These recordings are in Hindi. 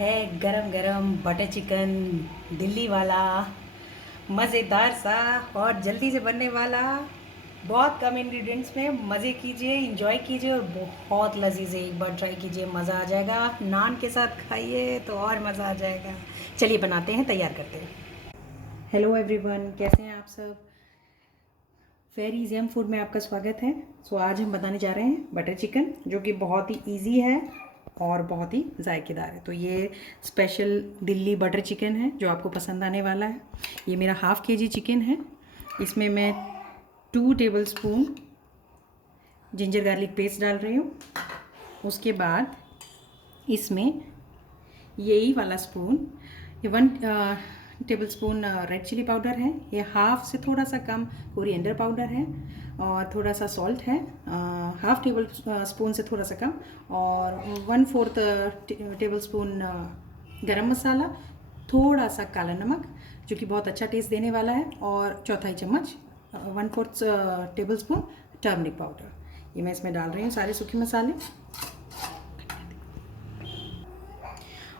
है गरम गरम बटर चिकन, दिल्ली वाला, मज़ेदार सा और जल्दी से बनने वाला। बहुत कम इंग्रेडिएंट्स में मज़े कीजिए, इंजॉय कीजिए और बहुत लजीज है। एक बार ट्राई कीजिए, मज़ा आ जाएगा। नान के साथ खाइए तो और मज़ा आ जाएगा। चलिए बनाते हैं, तैयार करते हैं। हेलो एवरीवन, कैसे हैं आप सब? फेरीज एम फूड में आपका स्वागत है। आज हम बनाने जा रहे हैं बटर चिकन, जो कि बहुत ही इजी है और बहुत ही जायकेदार है। तो ये स्पेशल दिल्ली बटर चिकन है जो आपको पसंद आने वाला है। ये मेरा हाफ़ केजी चिकन है। इसमें मैं 2 टेबलस्पून जिंजर गार्लिक पेस्ट डाल रही हूँ। उसके बाद इसमें यही वाला स्पून, ये 1 टेबलस्पून रेड चिली पाउडर है। ये हाफ से थोड़ा सा कम कोरिएंडर पाउडर है और थोड़ा सा सॉल्ट है, हाफ टेबल स्पून से थोड़ा सा कम, और 1/4 टेबलस्पून गरम मसाला, थोड़ा सा काला नमक जो कि बहुत अच्छा टेस्ट देने वाला है, और चौथाई चम्मच 1/4 टेबलस्पून टर्मरिक पाउडर। ये मैं इसमें डाल रही हूँ सारे सूखे मसाले।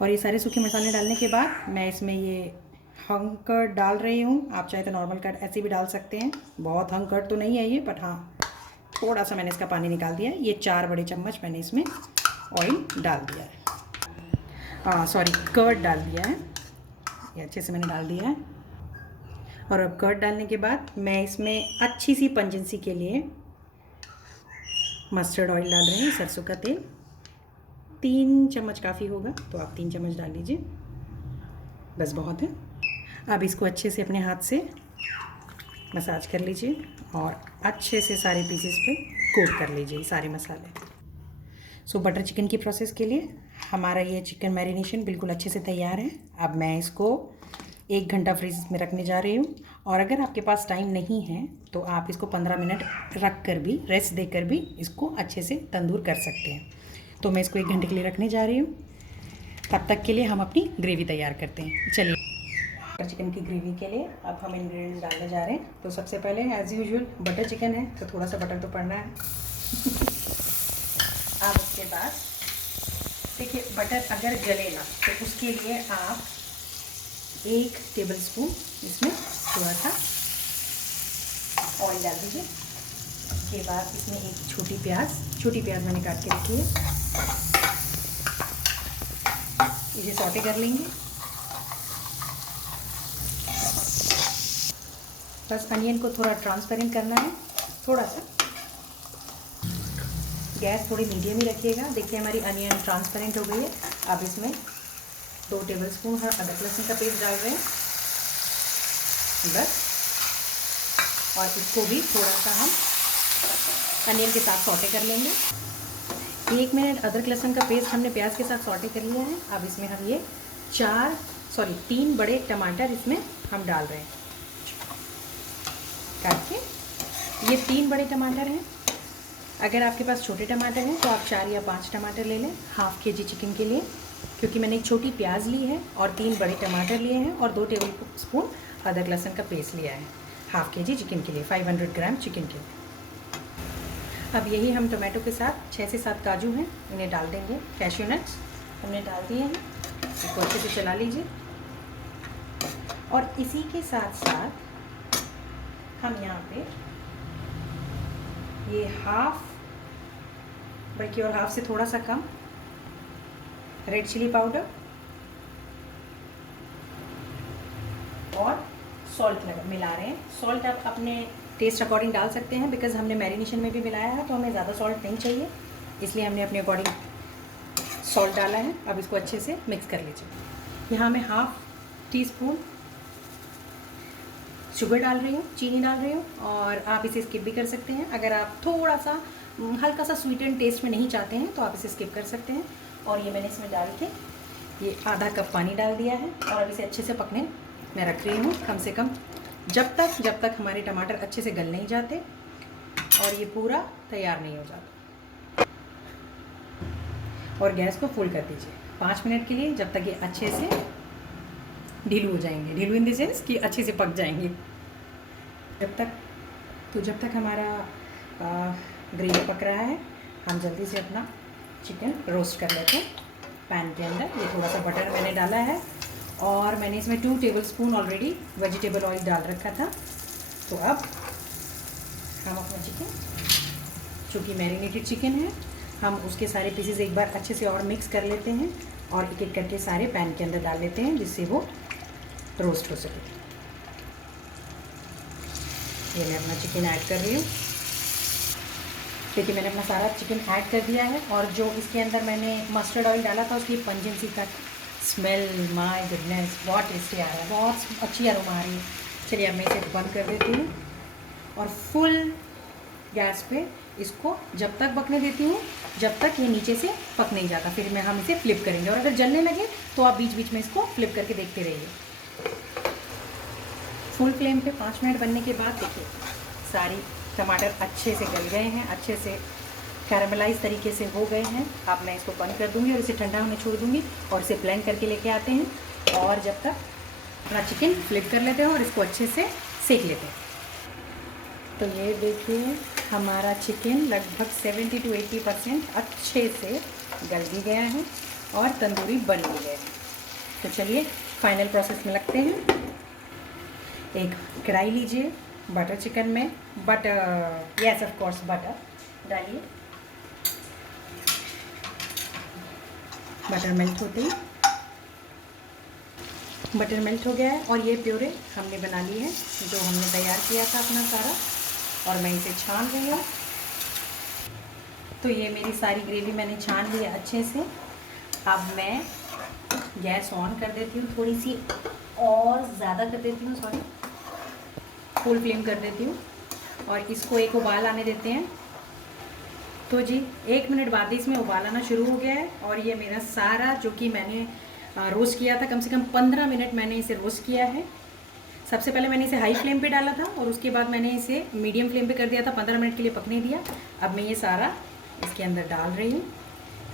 और ये सारे सूखे मसाले डालने के बाद मैं इसमें ये हंग कर्ड डाल रही हूँ। आप चाहे तो नॉर्मल कर्ड ऐसे भी डाल सकते हैं। बहुत हंग कर्ड तो नहीं है ये, बट हाँ थोड़ा सा मैंने इसका पानी निकाल दिया है। ये 4 बड़े चम्मच मैंने इसमें ऑयल डाल दिया है, कर्ड डाल दिया है। ये अच्छे से मैंने डाल दिया है। और अब कर्ड डालने के बाद मैं इसमें अच्छी सी पंजेंसी के लिए मस्टर्ड ऑयल डाल रही हूँ, सरसों का तेल। 3 चम्मच काफ़ी होगा, तो आप 3 चम्मच डाल लीजिए, बस बहुत है। अब इसको अच्छे से अपने हाथ से मसाज कर लीजिए और अच्छे से सारे पीसेस पे कोट कर लीजिए सारे मसाले। बटर चिकन की प्रोसेस के लिए हमारा ये चिकन मैरिनेशन बिल्कुल अच्छे से तैयार है। अब मैं इसको 1 घंटा फ्रीज में रखने जा रही हूँ। और अगर आपके पास टाइम नहीं है तो आप इसको 15 मिनट रख कर भी, रेस्ट देकर भी इसको अच्छे से तंदूर कर सकते हैं। तो मैं इसको 1 घंटे के लिए रखने जा रही हूँ। तब तक के लिए हम अपनी ग्रेवी तैयार करते हैं। चलिए, बटर चिकन की ग्रेवी के लिए अब हम इंग्रेडिएंट्स डालने जा रहे हैं। तो सबसे पहले एज यूजुअल बटर चिकन है तो थोड़ा सा बटर तो पड़ना है। अब उसके बाद देखिए, बटर अगर जले ना तो उसके लिए आप 1 टेबलस्पून इसमें थोड़ा सा ऑयल डाल दीजिए। उसके बाद इसमें एक छोटी प्याज मैंने काट के रखी है, इसे सौटे कर लेंगे। बस अनियन को थोड़ा ट्रांसपेरेंट करना है, थोड़ा सा। गैस थोड़ी मीडियम ही रखिएगा। देखिए हमारी अनियन ट्रांसपेरेंट हो गई है। अब इसमें 2 टेबलस्पून अदरक लहसुन का पेस्ट डाल रहे हैं, बस। और इसको भी थोड़ा सा हम अनियन के साथ सौटे कर लेंगे। 1 मिनट अदरक लहसुन का पेस्ट हमने प्याज के साथ सौटे कर लिया है। अब इसमें हम ये 3 बड़े टमाटर इसमें हम डाल रहे हैं काट के। ये 3 बड़े टमाटर हैं। अगर आपके पास छोटे टमाटर हैं तो आप 4 या 5 टमाटर ले लें हाफ़ केजी चिकन के लिए, क्योंकि मैंने एक छोटी प्याज ली है और 3 बड़े टमाटर लिए हैं और 2 टेबलस्पून अदरक लहसुन का पेस्ट लिया है हाफ़ केजी चिकन के लिए, 500 ग्राम चिकन के लिए। अब यही हम टमाटो के साथ 6 से 7 काजू हैं, इन्हें डाल देंगे। कैश्यू नट्स हमने डाल दिए हैं। इसको अच्छे से चला लीजिए। और इसी के साथ साथ हम यहाँ पे ये बल्कि और हाफ से थोड़ा सा कम रेड चिली पाउडर और सॉल्ट मिला रहे हैं। सॉल्ट आप अपने टेस्ट अकॉर्डिंग डाल सकते हैं, बिकॉज हमने मैरिनेशन में भी मिलाया है तो हमें ज़्यादा सॉल्ट नहीं चाहिए, इसलिए हमने अपने अकॉर्डिंग सॉल्ट डाला है। अब इसको अच्छे से मिक्स कर लीजिए। यहाँ मैं हाफ़ टी-स्पून शुगर डाल रही हूँ, चीनी डाल रही हूँ, और आप इसे स्किप भी कर सकते हैं। अगर आप थोड़ा सा हल्का सा स्वीट एंड टेस्ट में नहीं चाहते हैं तो आप इसे स्किप कर सकते हैं। और ये मैंने इसमें डाल के ये आधा कप पानी डाल दिया है और अब इसे अच्छे से पकने मैं रख रही हूँ, कम से कम जब तक हमारे टमाटर अच्छे से गल नहीं जाते और ये पूरा तैयार नहीं हो जाता। और गैस को फुल कर दीजिए 5 मिनट के लिए, जब तक ये अच्छे से ढीलू हो जाएंगे। ढीलू इन द सेंस कि अच्छे से पक जाएंगे। जब तक हमारा ग्रेवी पक रहा है, हम जल्दी से अपना चिकन रोस्ट कर लेते हैं। पैन के अंदर। ये थोड़ा सा बटर मैंने डाला है और मैंने इसमें 2 टेबलस्पून ऑलरेडी वेजिटेबल ऑयल डाल रखा था। तो अब हम अपना चिकन, चूँकि मैरिनेटेड चिकन है, हम उसके सारे पीसेस एक बार अच्छे से और मिक्स कर लेते हैं और एक एक करके सारे पैन के अंदर डाल लेते हैं जिससे वो रोस्ट हो सके। ये मैं अपना चिकन ऐड कर रही हूँ। देखिए मैंने अपना सारा चिकन ऐड कर दिया है और जो इसके अंदर मैंने मस्टर्ड ऑयल डाला था उसकी पंजेंसी का स्मेल, माय गुडनेस, बहुत टेस्टी आ रहा है, बहुत अच्छी अरोमा आ रही है। चलिए अब मैं इसे बंद कर देती हूँ और फुल गैस पे इसको जब तक पकने देती हूँ जब तक ये नीचे से पक नहीं जाता। फिर हम इसे फ्लिप करेंगे और अगर जलने लगे तो आप बीच बीच में इसको फ्लिप करके देखते रहिए। फुल फ्लेम पे 5 मिनट बनने के बाद देखिए सारी टमाटर अच्छे से गल गए हैं, अच्छे से कैरामलाइज तरीके से हो गए हैं। अब मैं इसको बंद कर दूंगी और इसे ठंडा होने छोड़ दूंगी और इसे ब्लेंड करके लेके आते हैं और जब तक अपना चिकन फ्लिप कर लेते हैं और इसको अच्छे से सेक लेते हैं। तो ये देखिए हमारा चिकन लगभग 70 to 80% अच्छे से गल भी गया है और तंदूरी बन भी गया है। तो चलिए फाइनल प्रोसेस में लगते हैं। एक कढ़ाई लीजिए, बटर चिकन में butter, yes of course butter डालिए। बटर मेल्ट होते ही बटर मेल्ट हो गया है और ये प्योरे हमने बना ली है जो हमने तैयार किया था अपना सारा, और मैं इसे छान रही हूँ। तो ये मेरी सारी ग्रेवी मैंने छान ली है अच्छे से। अब मैं गैस ऑन कर देती हूँ, थोड़ी सी और ज़्यादा कर देती हूँ, सॉरी फुल फ्लेम कर देती हूँ और इसको एक उबाल आने देते हैं। तो जी 1 मिनट बाद ही इसमें उबाल आना शुरू हो गया है और ये मेरा सारा जो कि मैंने रोस्ट किया था, कम से कम 15 मिनट मैंने इसे रोस्ट किया है। सबसे पहले मैंने इसे हाई फ्लेम पे डाला था और उसके बाद मैंने इसे मीडियम फ्लेम पे कर दिया था, 15 मिनट के लिए पकने दिया। अब मैं ये सारा इसके अंदर डाल रही हूँ,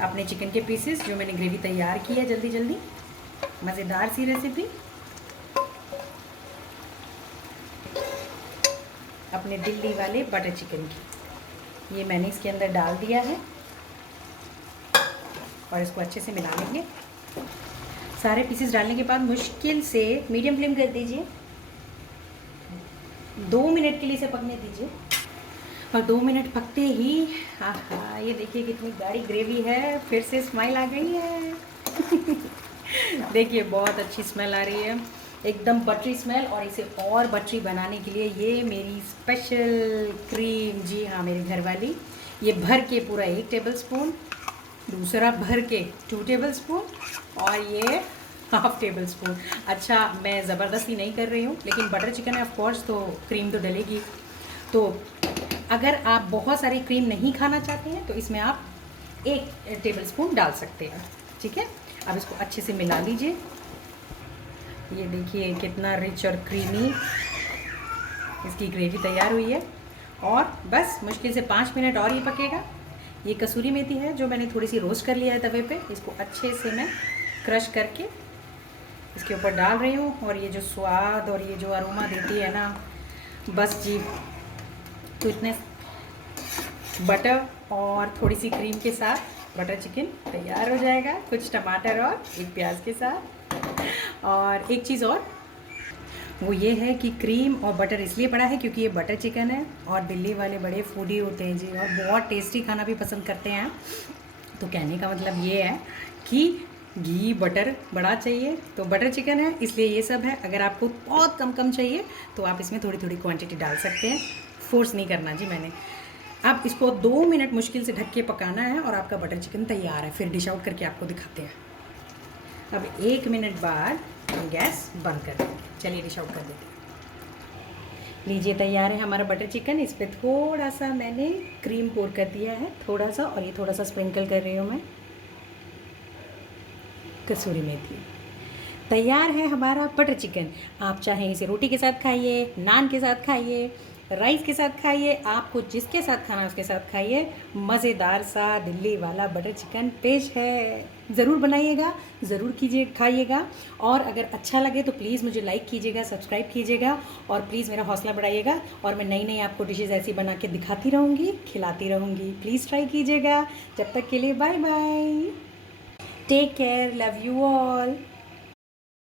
अपने चिकन के पीसेस जो मैंने ग्रेवी तैयार की है जल्दी जल्दी। मज़ेदार सी रेसिपी अपने दिल्ली वाले बटर चिकन की, ये मैंने इसके अंदर डाल दिया है और इसको अच्छे से मिला लेंगे। सारे पीसेस डालने के बाद मुश्किल से मीडियम फ्लेम कर दीजिए, 2 मिनट के लिए इसे पकने दीजिए और 2 मिनट पकते ही आहा, ये देखिए कितनी गाढ़ी ग्रेवी है, फिर से स्माइल आ गई है। देखिए बहुत अच्छी स्मेल आ रही है, एकदम बटरी स्मेल। और इसे और बटरी बनाने के लिए ये मेरी स्पेशल क्रीम, जी हाँ मेरी घर वाली, ये भर के पूरा 1 टेबलस्पून, दूसरा भर के 2 टेबलस्पून और ये 1/2 टेबलस्पून। अच्छा मैं ज़बरदस्ती नहीं कर रही हूँ, लेकिन बटर चिकन है ऑफ कोर्स तो क्रीम तो डलेगी। तो अगर आप बहुत सारी क्रीम नहीं खाना चाहते हैं तो इसमें आप 1 टेबलस्पून डाल सकते हैं, ठीक है। अब इसको अच्छे से मिला लीजिए। ये देखिए कितना रिच और क्रीमी इसकी ग्रेवी तैयार हुई है और बस मुश्किल से 5 मिनट और ये पकेगा। ये कसूरी मेथी है जो मैंने थोड़ी सी रोस्ट कर लिया है तवे पे, इसको अच्छे से मैं क्रश करके इसके ऊपर डाल रही हूँ और ये जो स्वाद और ये जो अरोमा देती है ना, बस जी। तो इतने बटर और थोड़ी सी क्रीम के साथ बटर चिकन तैयार हो जाएगा, कुछ टमाटर और एक प्याज के साथ। और एक चीज़ और वो ये है कि क्रीम और बटर इसलिए पड़ा है क्योंकि ये बटर चिकन है और दिल्ली वाले बड़े फूडी होते हैं जी और बहुत टेस्टी खाना भी पसंद करते हैं। तो कहने का मतलब ये है कि घी बटर बड़ा चाहिए, तो बटर चिकन है इसलिए ये सब है। अगर आपको बहुत कम कम चाहिए तो आप इसमें थोड़ी थोड़ी क्वांटिटी डाल सकते हैं, फोर्स नहीं करना जी मैंने। अब इसको 2 मिनट मुश्किल से ढक के पकाना है और आपका बटर चिकन तैयार है। फिर डिश आउट करके आपको दिखाते हैं। अब 1 मिनट बाद हम गैस बंद कर देंगे। चलिए डिश आउट कर देते हैं। लीजिए तैयार है हमारा बटर चिकन। इस पर थोड़ा सा मैंने क्रीम पोर कर दिया है, थोड़ा सा, और ये थोड़ा सा स्प्रिंकल कर रही हूँ मैं कसूरी मेथी। तैयार है हमारा बटर चिकन। आप चाहें इसे रोटी के साथ खाइए, नान के साथ खाइए, राइस के साथ खाइए, आपको जिसके साथ खाना है उसके साथ खाइए। मज़ेदार सा दिल्ली वाला बटर चिकन पेश है। ज़रूर बनाइएगा, ज़रूर कीजिए, खाइएगा। और अगर अच्छा लगे तो प्लीज़ मुझे लाइक कीजिएगा, सब्सक्राइब कीजिएगा और प्लीज़ मेरा हौसला बढ़ाइएगा। और मैं नई नई आपको डिशेज़ ऐसी बना के दिखाती रहूँगी, खिलाती रहूँगी। प्लीज़ ट्राई कीजिएगा। जब तक के लिए bye bye. Take care, love you all.